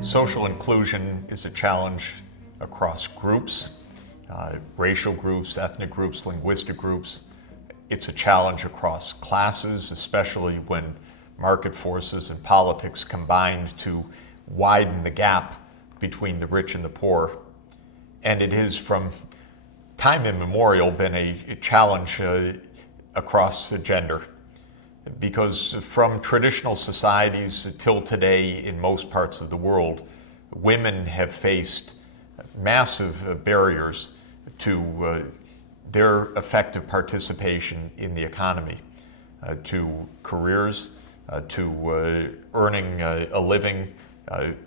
Social inclusion is a challenge across groups, racial groups, ethnic groups, linguistic groups. It's a challenge across classes, especially when market forces and politics combined to widen the gap between the rich and the poor. And it has, from time immemorial, been a challenge across gender. Because from traditional societies till today in most parts of the world, women have faced massive barriers to their effective participation in the economy, to careers, to earning a living,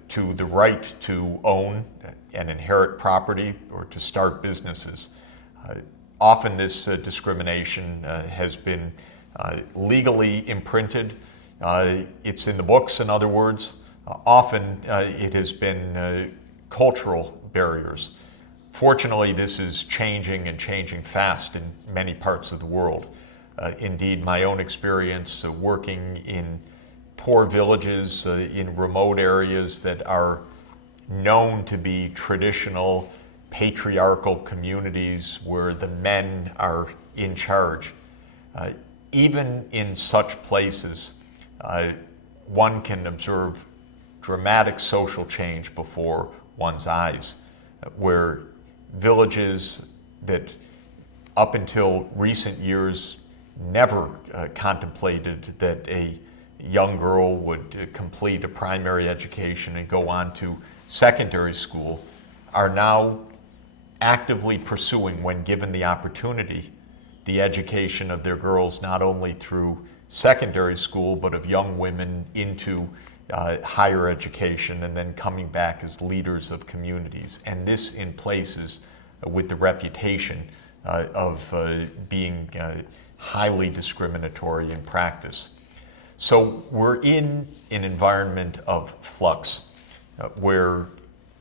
to the right to own and inherit property or to start businesses. Often this discrimination has been legally imprinted. It's in the books, in other words. Often it has been cultural barriers. Fortunately, this is changing and changing fast in many parts of the world. Indeed, my own experience working in poor villages in remote areas that are known to be traditional patriarchal communities where the men are in charge. Even in such places, one can observe dramatic social change before one's eyes, where villages that up until recent years never contemplated that a young girl would complete a primary education and go on to secondary school are now actively pursuing, when given the opportunity, the education of their girls, not only through secondary school, but of young women into higher education and then coming back as leaders of communities. And this in places with the reputation of being highly discriminatory in practice. So we're in an environment of flux where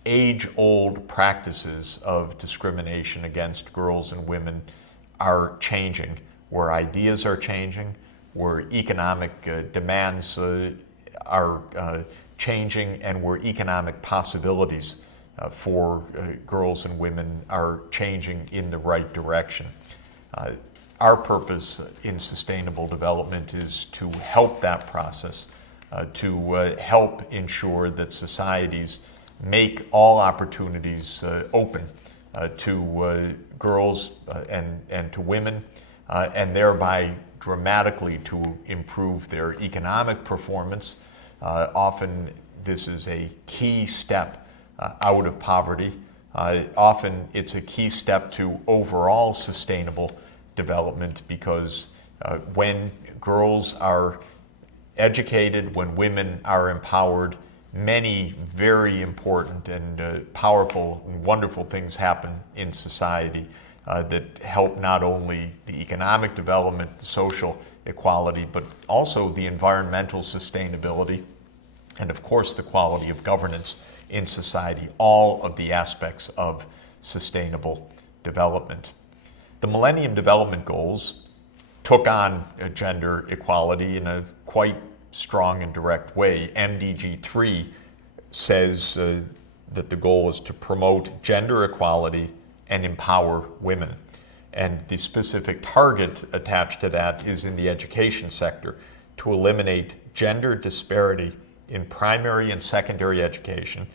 age-old practices of discrimination against girls and women are changing, where ideas are changing, where economic demands are changing, and where economic possibilities for girls and women are changing in the right direction. Our purpose in sustainable development is to help that process, to help ensure that societies make all opportunities open to girls and to women, and thereby dramatically to improve their economic performance. Often this is a key step out of poverty. Often it's a key step to overall sustainable development, because when girls are educated, when women are empowered, many very important and powerful and wonderful things happen in society that help not only the economic development, the social equality, but also the environmental sustainability, and of course the quality of governance in society, all of the aspects of sustainable development. The Millennium Development Goals took on gender equality in a quite strong and direct way. MDG 3 says that the goal is to promote gender equality and empower women. And the specific target attached to that is in the education sector, to eliminate gender disparity in primary and secondary education,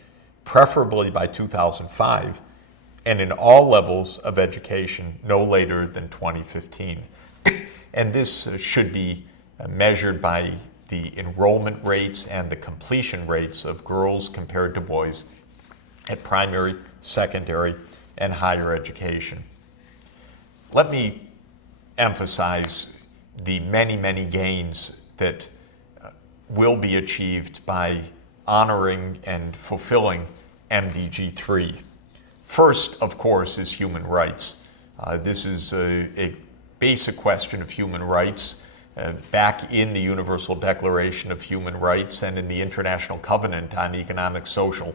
preferably by 2005, and in all levels of education no later than 2015. And this should be measured by the enrollment rates and the completion rates of girls compared to boys at primary, secondary, and higher education. Let me emphasize the many, many gains that will be achieved by honoring and fulfilling MDG 3. First, of course, is human rights. This is a basic question of human rights. Back in the Universal Declaration of Human Rights and in the International Covenant on Economic, Social,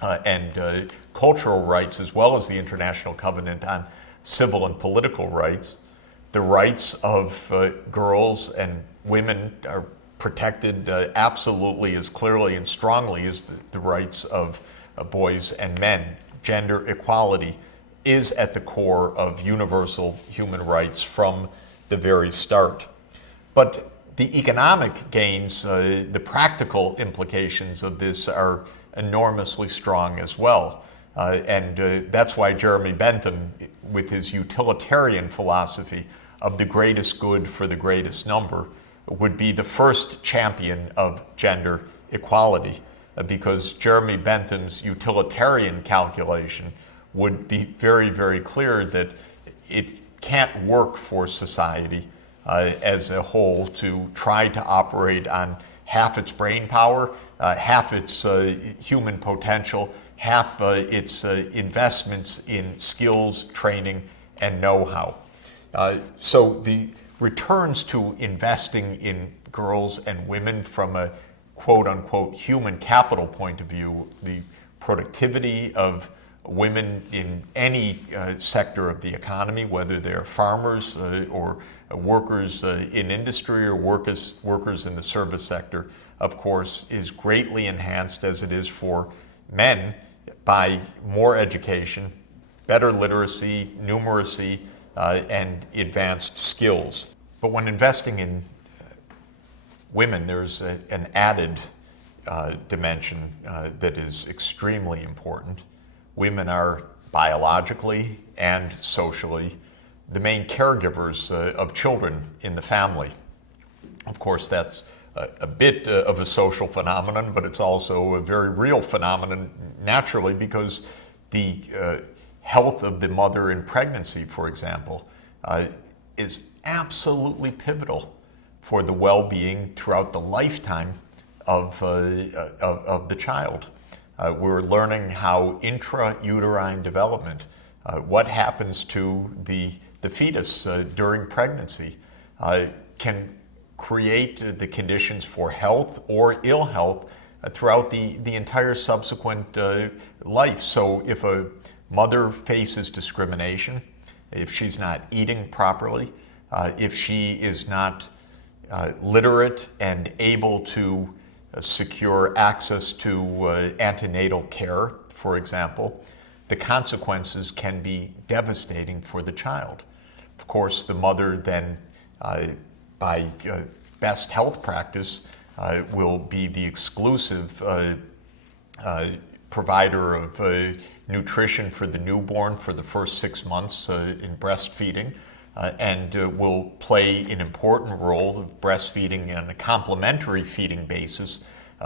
and Cultural Rights, as well as the International Covenant on Civil and Political Rights, The rights of girls and women are protected absolutely as clearly and strongly as the rights of boys and men. Gender equality is at the core of universal human rights from the very start. But the economic gains, the practical implications of this are enormously strong as well. And that's why Jeremy Bentham, with his utilitarian philosophy of the greatest good for the greatest number, would be the first champion of gender equality, because Jeremy Bentham's utilitarian calculation would be very, very clear that it can't work for society as a whole to try to operate on half its brain power, half its human potential, half its investments in skills, training, and know-how. So the returns to investing in girls and women from a quote-unquote human capital point of view, the productivity of women in any sector of the economy, whether they're farmers or workers in industry or workers in the service sector, of course, is greatly enhanced, as it is for men, by more education, better literacy, numeracy, and advanced skills. But when investing in women, there's an added dimension that is extremely important. Women are biologically and socially the main caregivers of children in the family. Of course, that's a bit of a social phenomenon, but it's also a very real phenomenon naturally, because the health of the mother in pregnancy, for example, is absolutely pivotal for the well-being throughout the lifetime of the child. We're learning how intrauterine development, what happens to the fetus during pregnancy, can create the conditions for health or ill health throughout the entire subsequent life. So if a mother faces discrimination, if she's not eating properly, if she is not literate and able to secure access to antenatal care, for example, the consequences can be devastating for the child. Of course, the mother then, by best health practice, will be the exclusive provider of nutrition for the newborn for the first 6 months in breastfeeding, and will play an important role of breastfeeding on a complementary feeding basis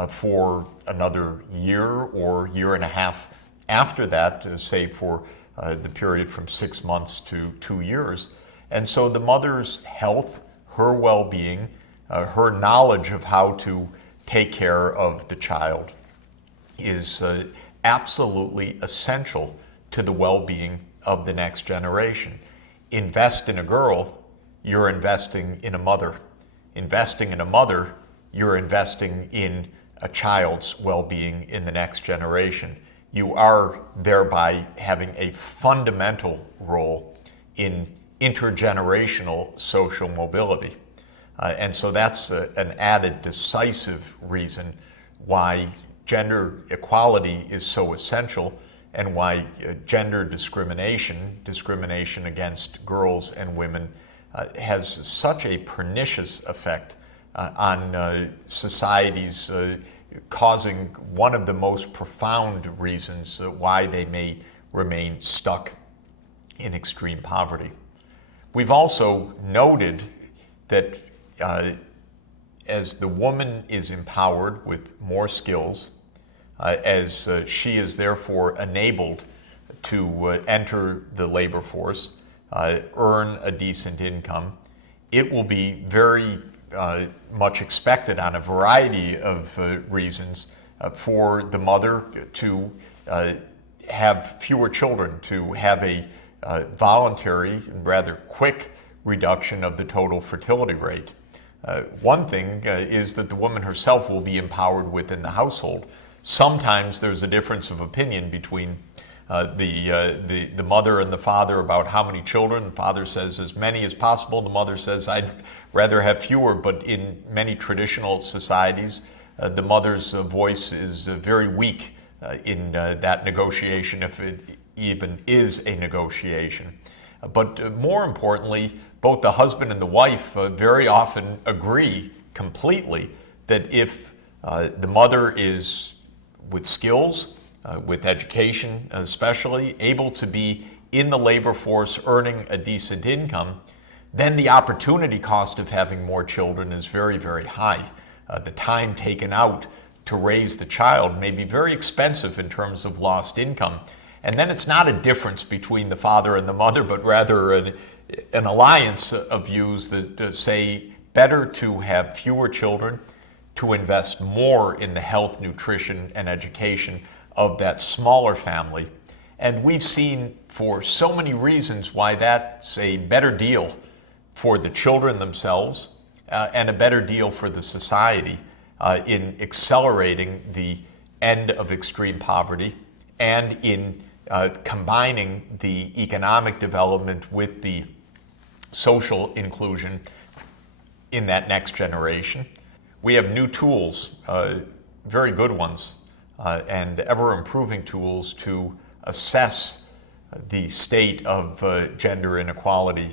for another year or year and a half after that, say for the period from 6 months to 2 years. And so the mother's health, her well-being, her knowledge of how to take care of the child is absolutely essential to the well-being of the next generation. Invest in a girl, you're investing in a mother. Investing in a mother, you're investing in a child's well-being in the next generation. You are thereby having a fundamental role in intergenerational social mobility. And so that's an added decisive reason why gender equality is so essential, and why gender discrimination against girls and women, has such a pernicious effect on societies, causing one of the most profound reasons why they may remain stuck in extreme poverty. We've also noted that as the woman is empowered with more skills, as she is therefore enabled to enter the labor force, earn a decent income, it will be very much expected on a variety of reasons for the mother to have fewer children, to have a voluntary and rather quick reduction of the total fertility rate. One thing is that the woman herself will be empowered within the household. Sometimes there's a difference of opinion between The mother and the father about how many children. The father says as many as possible. The mother says I'd rather have fewer. But in many traditional societies, the mother's voice is very weak in that negotiation, if it even is a negotiation. But more importantly, both the husband and the wife very often agree completely that if the mother is with skills, with education especially, able to be in the labor force earning a decent income, then the opportunity cost of having more children is very, very high. The time taken out to raise the child may be very expensive in terms of lost income. And then it's not a difference between the father and the mother, but rather an alliance of views that say better to have fewer children, to invest more in the health, nutrition, and education of that smaller family. And we've seen for so many reasons why that's a better deal for the children themselves and a better deal for the society in accelerating the end of extreme poverty and in combining the economic development with the social inclusion in that next generation. We have new tools, very good ones, and ever-improving tools to assess the state of gender inequality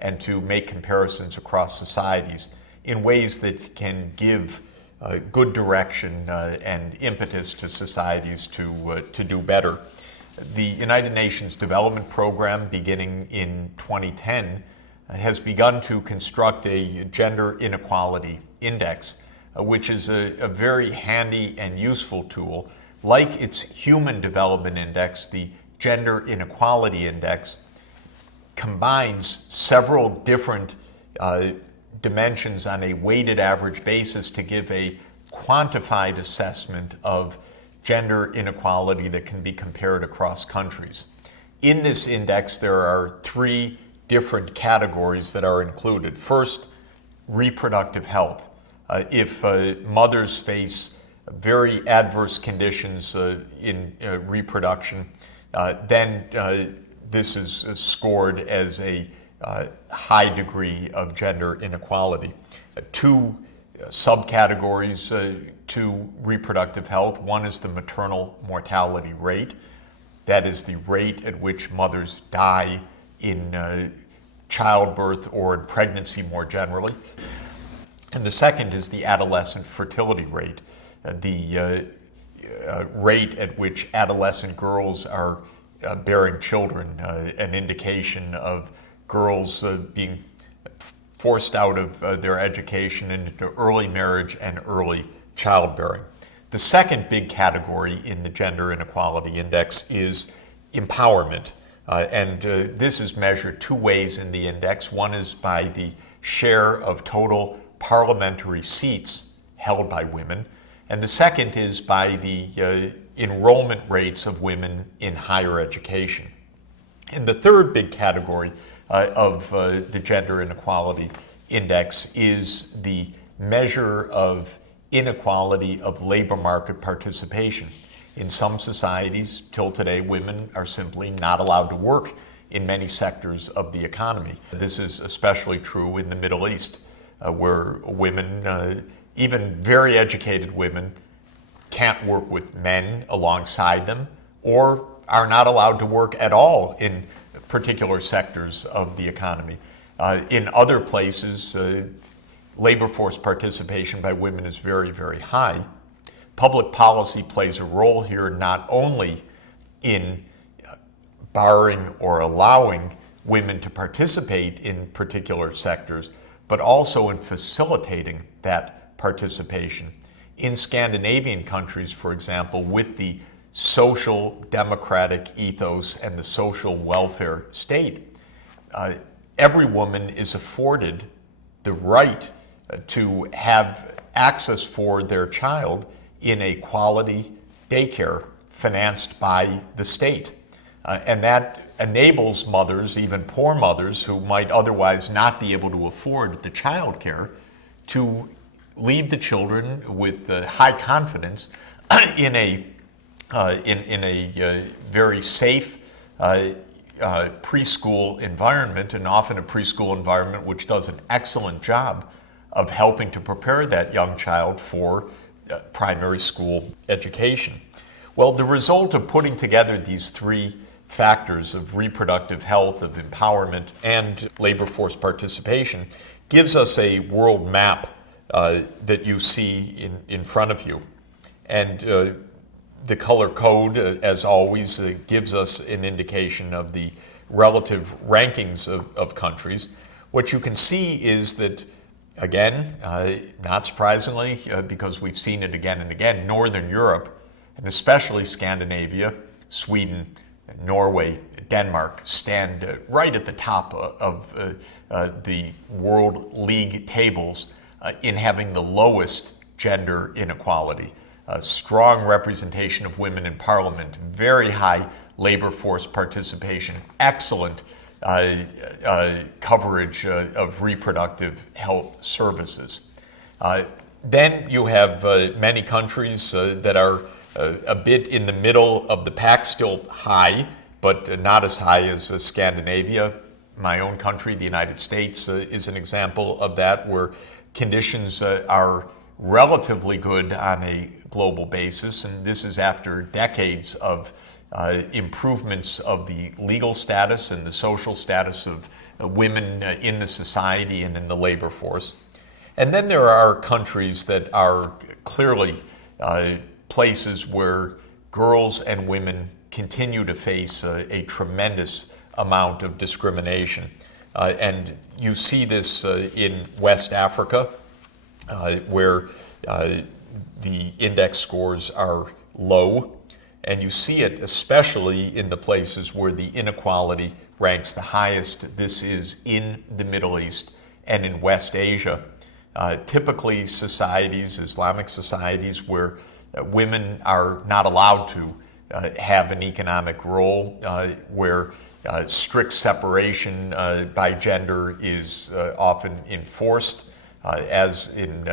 and to make comparisons across societies in ways that can give good direction and impetus to societies to do better. The United Nations Development Program, beginning in 2010, has begun to construct a gender inequality index, which is a very handy and useful tool. Like its Human Development Index, the Gender Inequality Index combines several different dimensions on a weighted average basis to give a quantified assessment of gender inequality that can be compared across countries. In this index, there are three different categories that are included. First, reproductive health. If mothers face very adverse conditions in reproduction, then this is scored as a high degree of gender inequality. Two subcategories to reproductive health. One is the maternal mortality rate. That is the rate at which mothers die in childbirth or in pregnancy more generally. And the second is the adolescent fertility rate, the rate at which adolescent girls are bearing children, an indication of girls being forced out of their education into early marriage and early childbearing. The second big category in the Gender Inequality Index is empowerment. And this is measured two ways in the index. One is by the share of total parliamentary seats held by women, and the second is by the enrollment rates of women in higher education. And the third big category of the Gender Inequality Index is the measure of inequality of labor market participation. In some societies, till today, women are simply not allowed to work in many sectors of the economy. This is especially true in the Middle East, where women, even very educated women, can't work with men alongside them or are not allowed to work at all in particular sectors of the economy. In other places, labor force participation by women is very, very high. Public policy plays a role here not only in barring or allowing women to participate in particular sectors, but also in facilitating that participation. In Scandinavian countries, for example, with the social democratic ethos and the social welfare state, every woman is afforded the right to have access for their child in a quality daycare financed by the state. And that enables mothers, even poor mothers who might otherwise not be able to afford the child care, to leave the children with high confidence in a in a very safe preschool environment, and often a preschool environment which does an excellent job of helping to prepare that young child for primary school education. Well, the result of putting together these three factors of reproductive health, of empowerment, and labor force participation gives us a world map that you see in front of you. And the color code, as always, gives us an indication of the relative rankings of countries. What you can see is that, again, not surprisingly, because we've seen it again and again, Northern Europe, and especially Scandinavia, Sweden, Norway, Denmark, stand right at the top of the World League tables in having the lowest gender inequality. Strong representation of women in parliament, very high labor force participation, excellent coverage of reproductive health services. Then you have many countries that are a bit in the middle of the pack, still high, but not as high as Scandinavia. My own country, the United States, is an example of that, where conditions are relatively good on a global basis, and this is after decades of improvements of the legal status and the social status of women in the society and in the labor force. And then there are countries that are clearly places where girls and women continue to face a tremendous amount of discrimination. And you see this in West Africa, where the index scores are low. And you see it especially in the places where the inequality ranks the highest. This is in the Middle East and in West Asia. Typically societies, Islamic societies, where women are not allowed to have an economic role, where strict separation by gender is often enforced, as in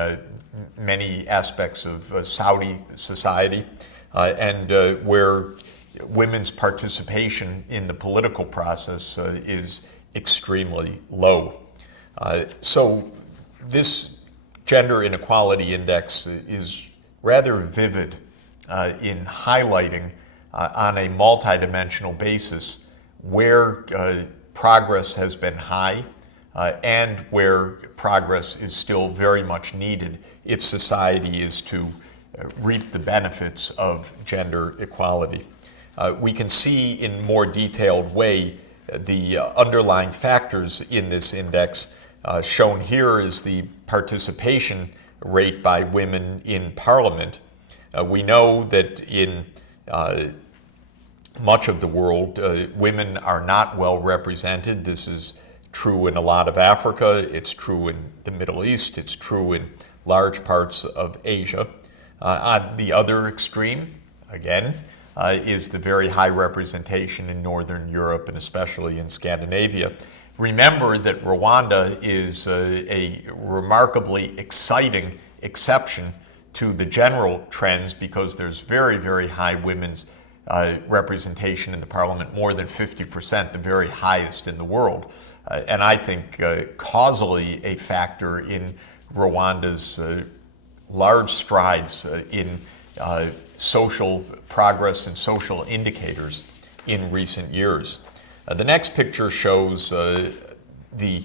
many aspects of Saudi society, and where women's participation in the political process is extremely low. So this gender inequality index is rather vivid in highlighting on a multidimensional basis where progress has been high and where progress is still very much needed if society is to reap the benefits of gender equality. We can see in more detailed way the underlying factors in this index. Shown here is the participation rate by women in parliament. We know that in much of the world, women are not well represented. This is true in a lot of Africa, it's true in the Middle East, it's true in large parts of Asia. On the other extreme, again, is the very high representation in Northern Europe and especially in Scandinavia. Remember that Rwanda is a remarkably exciting exception to the general trends because there's very, very high women's representation in the parliament, more than 50%, the very highest in the world. And I think causally a factor in Rwanda's large strides in social progress and social indicators in recent years. The next picture shows the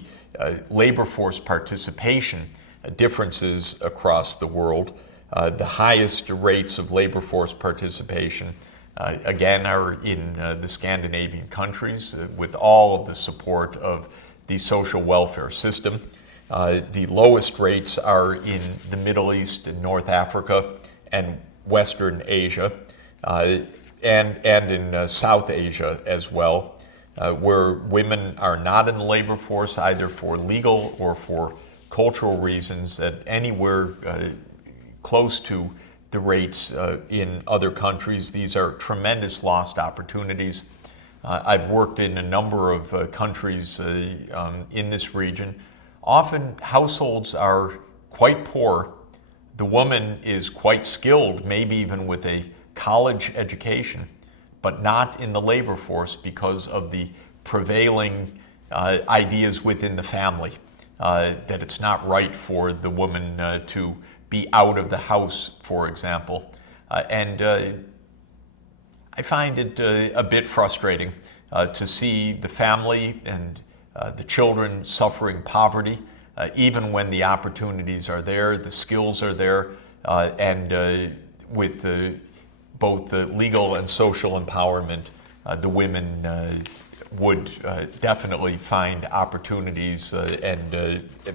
labor force participation differences across the world. The highest rates of labor force participation, again, are in the Scandinavian countries with all of the support of the social welfare system. The lowest rates are in the Middle East and North Africa and Western Asia, and in South Asia as well, where women are not in the labor force either for legal or for cultural reasons at anywhere close to the rates in other countries. These are tremendous lost opportunities. I've worked in a number of countries in this region. Often households are quite poor. The woman is quite skilled, maybe even with a college education, but not in the labor force because of the prevailing ideas within the family, that it's not right for the woman to be out of the house, for example. And I find it a bit frustrating to see the family and the children suffering poverty, even when the opportunities are there, the skills are there, and with both the legal and social empowerment, the women would definitely find opportunities and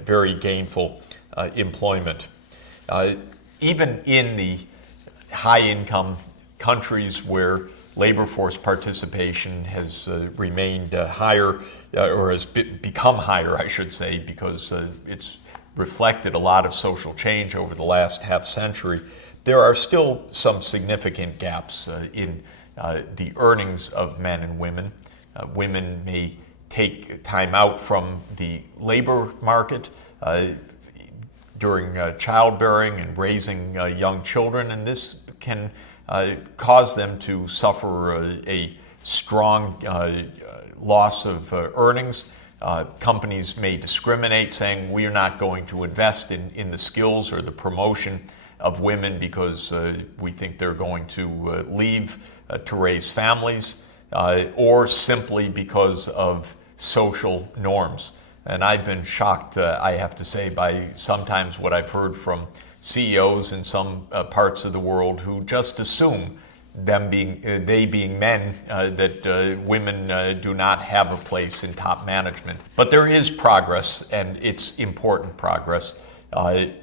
very gainful employment. Even in the high-income countries where labor force participation has remained higher, or has become higher, I should say, because it's reflected a lot of social change over the last half century, there are still some significant gaps in the earnings of men and women. Women may take time out from the labor market during childbearing and raising young children, and this can cause them to suffer a strong loss of earnings. Companies may discriminate, saying we are not going to invest in the skills or the promotion of women because we think they're going to leave to raise families, or simply because of social norms. And I've been shocked, I have to say, by sometimes what I've heard from CEOs in some parts of the world who just assume they being men, that women do not have a place in top management. But there is progress, and it's important progress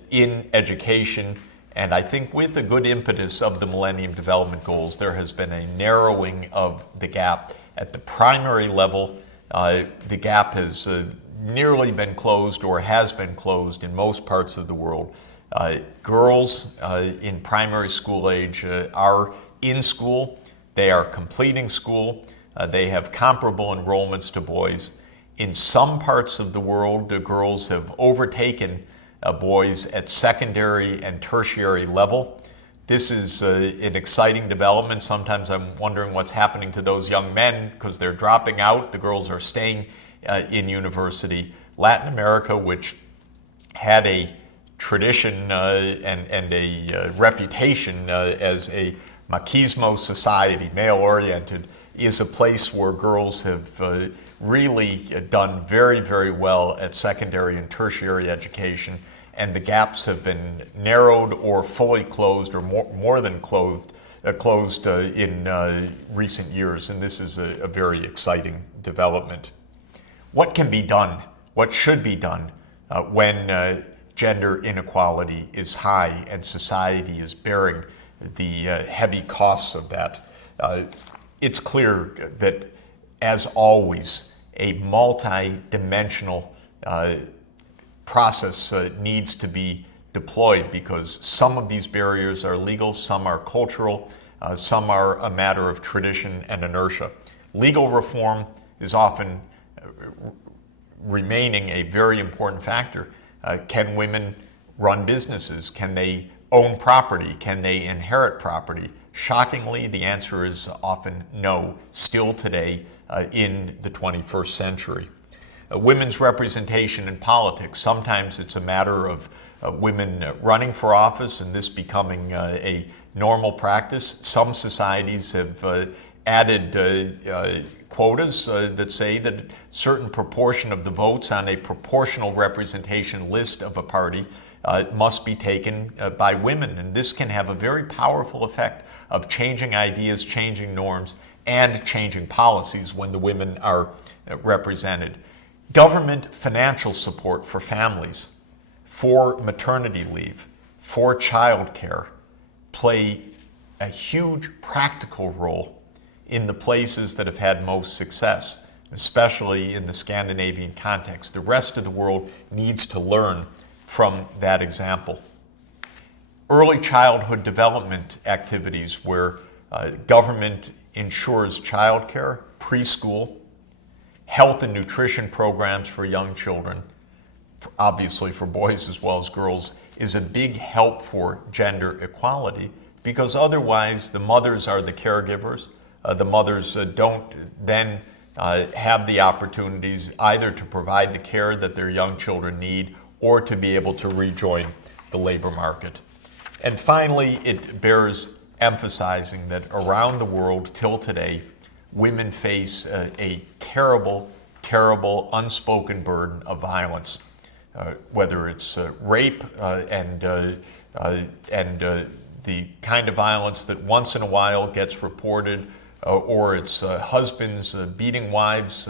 in education. And I think with the good impetus of the Millennium Development Goals, there has been a narrowing of the gap. At the primary level, the gap has nearly been closed, or has been closed in most parts of the world. Girls in primary school age are in school, they are completing school, they have comparable enrollments to boys. In some parts of the world, the girls have overtaken boys at secondary and tertiary level. This is an exciting development. Sometimes I'm wondering what's happening to those young men because they're dropping out. The girls are staying in university. Latin America, which had a tradition and a reputation as a machismo society, male-oriented, is a place where girls have really done very, very well at secondary and tertiary education, and the gaps have been narrowed or fully closed, or more than closed in recent years, and this is a very exciting development. What can be done? What should be done when gender inequality is high and society is bearing the heavy costs of that? It's clear that, as always, a multi-dimensional process needs to be deployed, because some of these barriers are legal, some are cultural, some are a matter of tradition and inertia. Legal reform is often remaining a very important factor. Can women run businesses? Can they own property? Can they inherit property? Shockingly, the answer is often no, still today in the 21st century. Women's representation in politics. Sometimes it's a matter of women running for office and this becoming a normal practice. Some societies have added quotas that say that a certain proportion of the votes on a proportional representation list of a party must be taken by women. And this can have a very powerful effect of changing ideas, changing norms, and changing policies when the women are represented. Government financial support for families, for maternity leave, for childcare play a huge practical role in the places that have had most success, especially in the Scandinavian context. The rest of the world needs to learn from that example. Early childhood development activities where government ensures childcare, preschool, health and nutrition programs for young children, obviously for boys as well as girls, is a big help for gender equality. because otherwise the mothers are the caregivers. The mothers don't then have the opportunities either to provide the care that their young children need or to be able to rejoin the labor market. And finally, it bears emphasizing that around the world till today, women face a terrible, terrible unspoken burden of violence, whether it's rape and the kind of violence that once in a while gets reported, or it's husbands beating wives,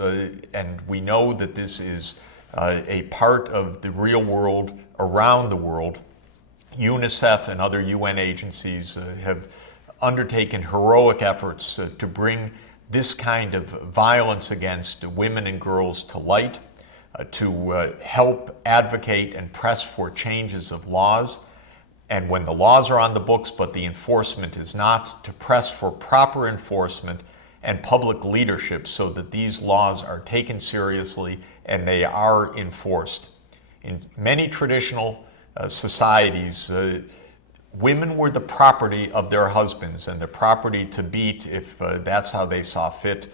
and we know that this is a part of the real world around the world. UNICEF and other UN agencies have undertaken heroic efforts to bring this kind of violence against women and girls to light, to help advocate and press for changes of laws. And when the laws are on the books but the enforcement is not, to press for proper enforcement and public leadership so that these laws are taken seriously and they are enforced. In many traditional societies, women were the property of their husbands and the property to beat if that's how they saw fit.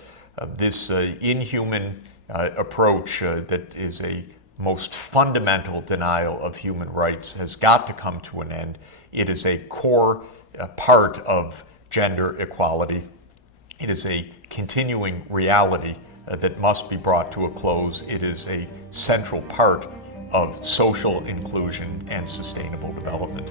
This inhuman approach that is a most fundamental denial of human rights has got to come to an end. It is a core part of gender equality. It is a continuing reality that must be brought to a close. It is a central part of social inclusion and sustainable development.